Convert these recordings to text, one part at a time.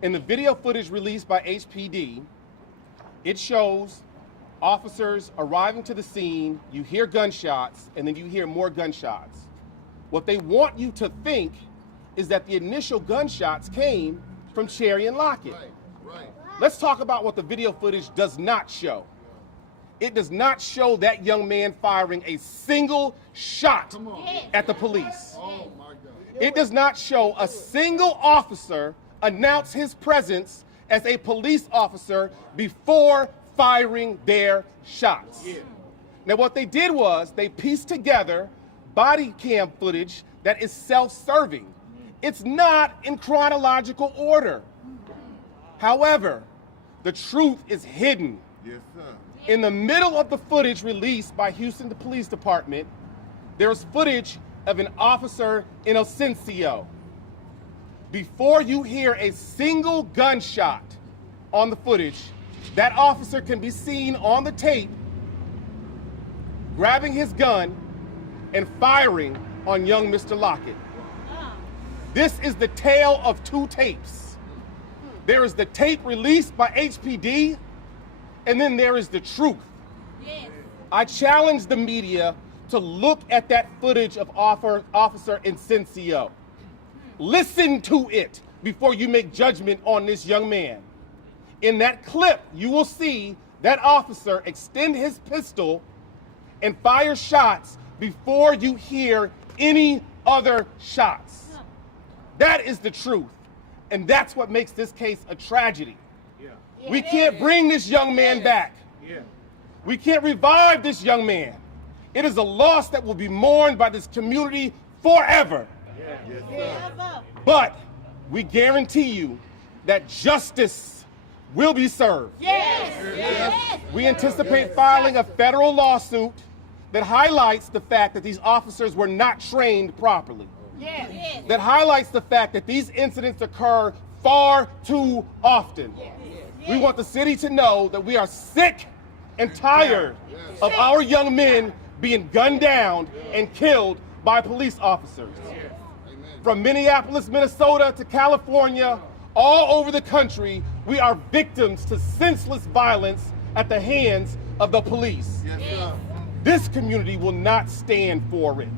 In the video footage released by HPD, it shows officers arriving to the scene, you hear gunshots, and then you hear more gunshots. What they want you to think is that the initial gunshots came from Charion Lockett. Right. Let's talk about what the video footage does not show. It does not show that young man firing a single shot at the police. Oh my God. It does not show a single officer announce his presence as a police officer before firing their shots. Now what they did was they pieced together body cam footage that is self-serving. It's not in chronological order. However, the truth is hidden. Yes, sir. In the middle of the footage released by Houston Police Department, there's footage of an officer in Osencio. Before you hear a single gunshot on the footage, that officer can be seen on the tape grabbing his gun and firing on young Mr. Lockett. This is the tale of two tapes. There is the tape released by HPD, and then there is the truth. Yes. I challenge the media to look at that footage of Officer Osencio. Listen to it before you make judgment on this young man. In that clip, you will see that officer extend his pistol and fire shots before you hear any other shots. That is the truth, and that's what makes this case a tragedy. We can't bring this young man back. We can't revive this young man. It is a loss that will be mourned by this community forever. But we guarantee you that justice will be served. We anticipate filing a federal lawsuit that highlights the fact that these officers were not trained properly. That highlights the fact that these incidents occur far too often. We want the city to know that we are sick and tired of our young men being gunned down and killed by police officers. From Minneapolis, Minnesota to California, all over the country, we are victims to senseless violence at the hands of the police. This community will not stand for it.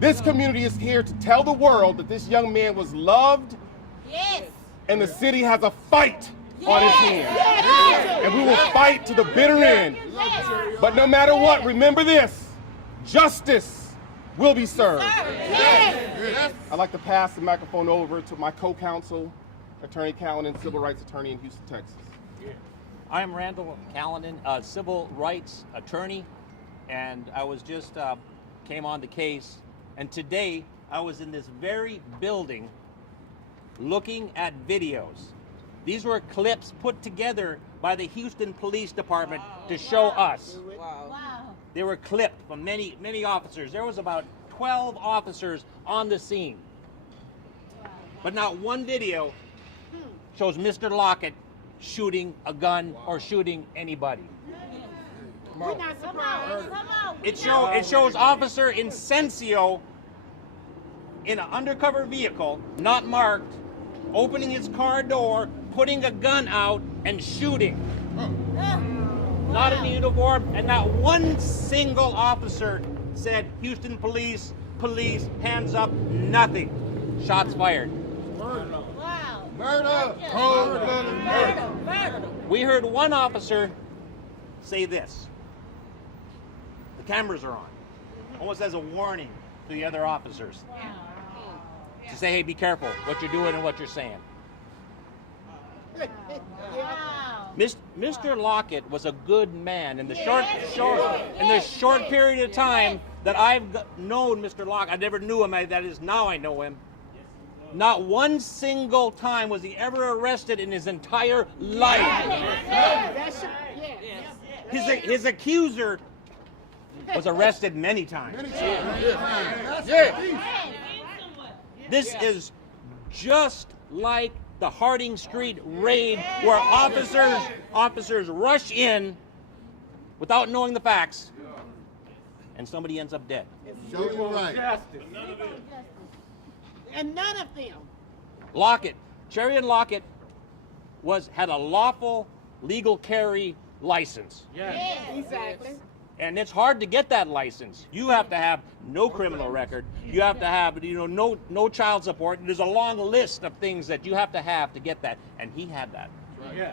This community is here to tell the world that this young man was loved, and the city has a fight on its hands. And we will fight to the bitter end. But no matter what, remember this: justice will be served. I'd like to pass the microphone over to my co-counsel, Attorney Callanan, civil rights attorney in Houston, Texas. I'm Randall Callanan, a civil rights attorney, and I was just came on the case, and today I was in this very building looking at videos. These were clips put together by the Houston Police Department to show us. They were clipped from many officers. There was about 12 officers on the scene. But not one video shows Mr. Lockett shooting a gun or shooting anybody. We're not surprised. It shows Officer Osencio in an undercover vehicle, not marked, opening his car door, putting a gun out, and shooting. Not in uniform, and not one single officer said, "Houston police, hands up," nothing. Shots fired. Murder. We heard one officer say this. The cameras are on. Almost as a warning to the other officers. To say, hey, be careful what you're doing and what you're saying. Mr. Lockett was a good man. In the short period of time that I've known Mr. Lockett, I never knew him. That is, now I know him. Not one single time was he ever arrested in his entire life. His accuser was arrested many times. This is just like the Harding Street raid, where officers rush in without knowing the facts, and somebody ends up dead. And none of them. Lockett, Charion Lockett, had a lawful legal carry license. Yes. Exactly. And it's hard to get that license. You have to have no criminal record. You have to have, no child support. There's a long list of things that you have to get that. And he had that. Yeah.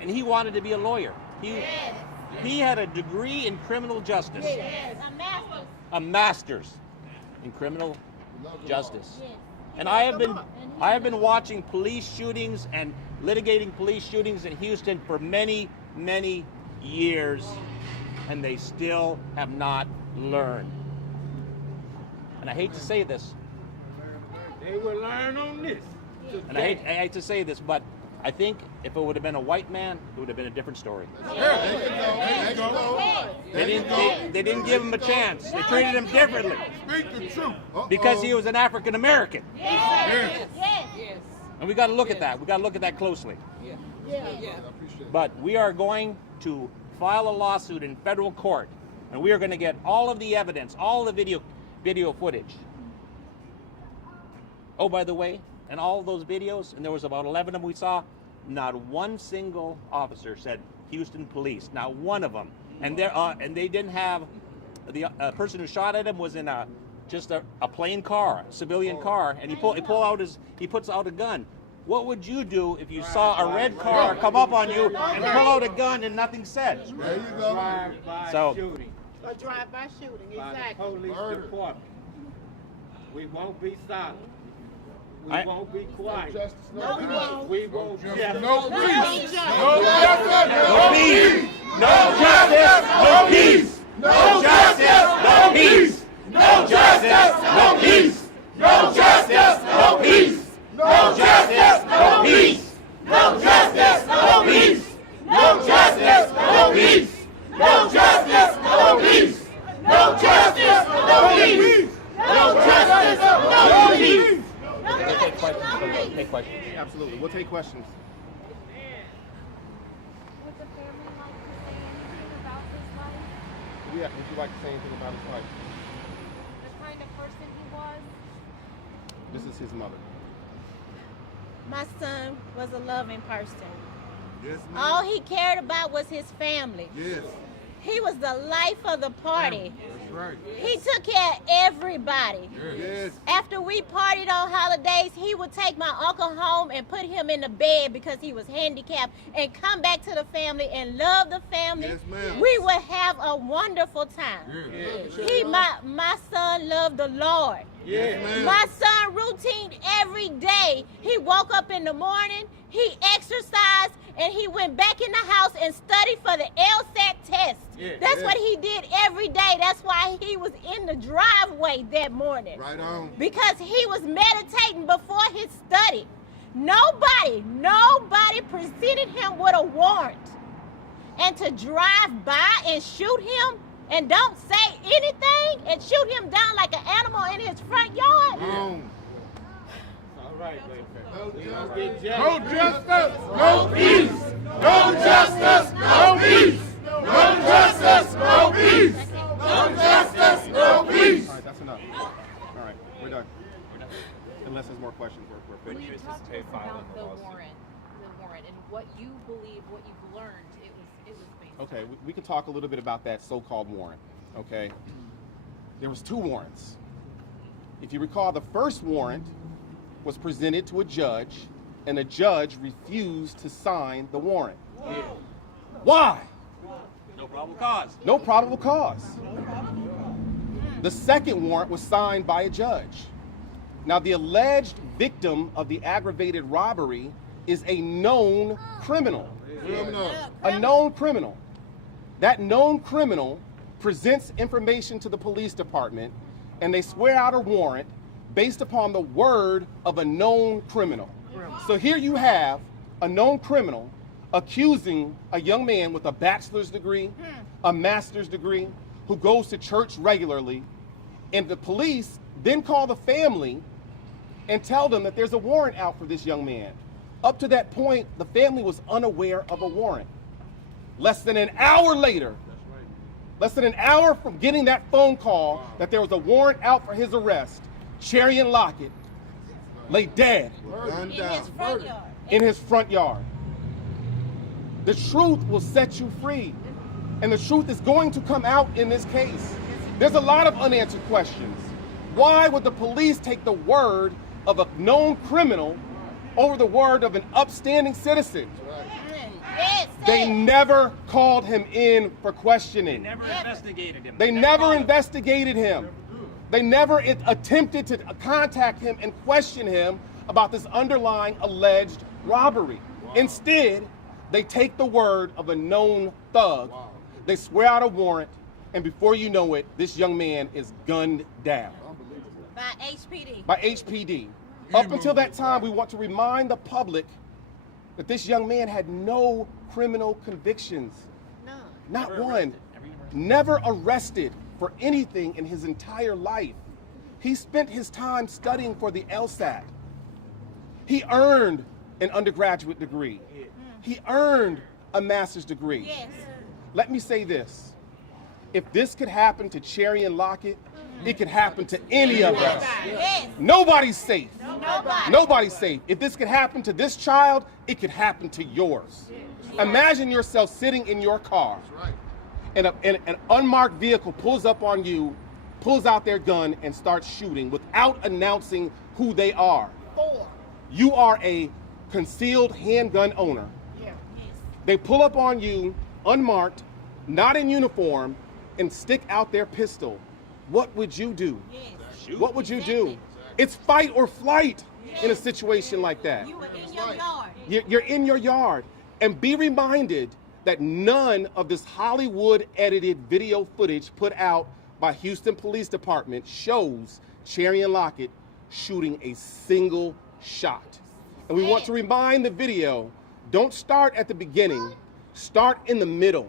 And he wanted to be a lawyer. He had a degree in criminal justice. Yes. A master. A master's in criminal justice. And I have been watching police shootings and litigating police shootings in Houston for many, many years, and they still have not learned. And I hate to say this. They will learn on this. And I hate to say this, but I think if it would have been a white man, it would have been a different story. They didn't give him a chance. They treated him differently. Speak the truth. Because he was an African American. Yes. And we got to look at that. We got to look at that closely. But we are going to file a lawsuit in federal court, and we are going to get all of the evidence, all of the video footage. Oh, by the way, and all of those videos, and there was about 11 of them we saw, not one single officer said Houston police, not one of them. And they didn't have, the person who shot at him was in just a plain car, a civilian car, and he puts out a gun. What would you do if you saw a red car come up on you and pull out a gun and nothing said? There you go. So, Shooting A drive-by shooting. by the Exactly. police department. We won't be silent. We I- won't be quiet. No, we won't. We won't just No No peace. justice. No justice. no peace, no justice, no peace, no justice, no peace, no justice, no peace, no justice, no peace, no justice, no peace, no justice, no peace, no justice, no peace, no justice, no peace, no justice, no peace, no justice, no peace. Take questions. Absolutely. We'll take questions. Would the family like to say anything about his life? Yeah, would you like to say anything about his life? The kind of person he was? This is his mother. My son was a loving person. Yes, All he cared about was his family. Yes. He was the life of the party. That's right. He took care of everybody. Yes. After we partied on holidays, he would take my uncle home and put him in the bed because he was handicapped and come back to the family and love the family. Yes, ma'am. We would have a wonderful time. Yes. My son loved the Lord. Yes, ma'am. My son routine every day. He woke up in the morning, he exercised, and he went back in the house and studied for the LSAT test. Yeah, That's yeah. what he did every day. That's why he was in the driveway that morning. Right on. Because he was meditating before his study. Nobody presented him with a warrant. And to drive by and shoot him and don't say anything and shoot him down like an animal in his front yard. All right, baby. No We don't get No jealous. justice. No peace. No justice. No peace. No justice. No peace. No justice. No peace. All right, that's enough. All right, we're done. Unless there's more questions, we're When finished. you talked to us about the warrant, and what you believe, what you've learned, it was based. Okay, we can talk a little bit about that so-called warrant. Okay, there was two warrants. If you recall, the first warrant was presented to a judge, and the judge refused to sign the warrant. Why? No probable cause. No probable cause. The second warrant was signed by a judge. Now, the alleged victim of the aggravated robbery is a known criminal. A known criminal. That known criminal presents information to the police department, and they swear out a warrant based upon the word of a known criminal. So here you have a known criminal accusing a young man with a bachelor's degree, a master's degree, who goes to church regularly, and the police then call the family and tell them that there's a warrant out for this young man. Up to that point, the family was unaware of a warrant. Less than an hour later, less than an hour from getting that phone call that there was a warrant out for his arrest, Charion Lockett lay dead. In his front yard. in his front yard. The truth will set you free. And the truth is going to come out in this case. There's a lot of unanswered questions. Why would the police take the word of a known criminal over the word of an upstanding citizen? Yes, They never called him in for questioning. Never investigated him. They never investigated him. They never attempted to contact him and question him about this underlying alleged robbery. Instead, they take the word of a known thug. They swear out a warrant, and before you know it, this young man is gunned down. By HPD. By HPD. Up until that time, we want to remind the public that this young man had no criminal convictions. No. Not one. Never arrested for anything in his entire life. He spent his time studying for the LSAT. He earned an undergraduate degree. He earned a master's degree. Yes. Let me say this. If this could happen to Charion Lockett, it could happen to any of us. Yes. Nobody's safe. Nobody. Nobody's safe. If this could happen to this child, it could happen to yours. Imagine yourself sitting in your car, and an unmarked vehicle pulls up on you, pulls out their gun, and starts shooting without announcing who they are. You are a concealed handgun owner. Yes. They pull up on you, unmarked, not in uniform, and stick out their pistol. What would you do? Yes. What would you do? It's fight or flight in a situation like that. You were in your yard. You're in your yard. And be reminded that none of this Hollywood edited video footage put out by Houston Police Department shows Charion Lockett shooting a single shot. And we want to remind the video, don't start at the beginning, start in the middle.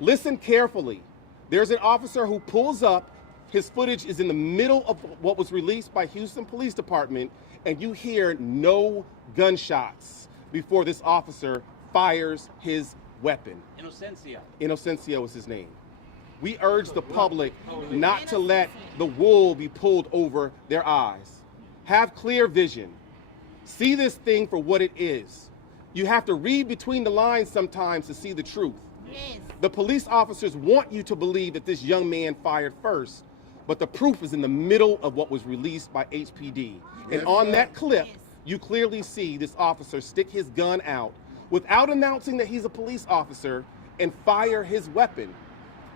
Listen carefully. There's an officer who pulls up, his footage is in the middle of what was released by Houston Police Department, and you hear no gunshots before this officer fires his weapon. Inocencio is his name. We urge the public not to let the wool be pulled over their eyes. Have clear vision. See this thing for what it is. You have to read between the lines sometimes to see the truth. Yes. The police officers want you to believe that this young man fired first, but the proof is in the middle of what was released by HPD. And on that clip, you clearly see this officer stick his gun out without announcing that he's a police officer and fire his weapon.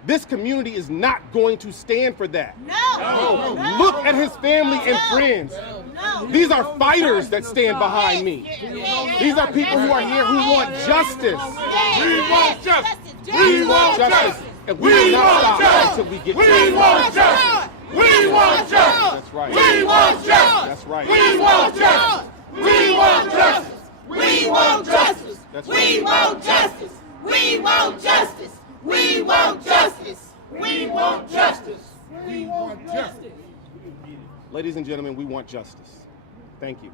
This community is not going to stand for that. No. Look at his family and friends. No. These are fighters that stand behind me. Yes. These are people who are here who want justice. We want justice. We want justice. And we will not stop until we get justice. We want justice. We want justice. That's right. We want justice. That's right. We want justice. We want justice. We want justice. That's We right. want justice. We want justice. We want justice. We want justice. We want justice. Ladies and gentlemen, we want justice. Thank you.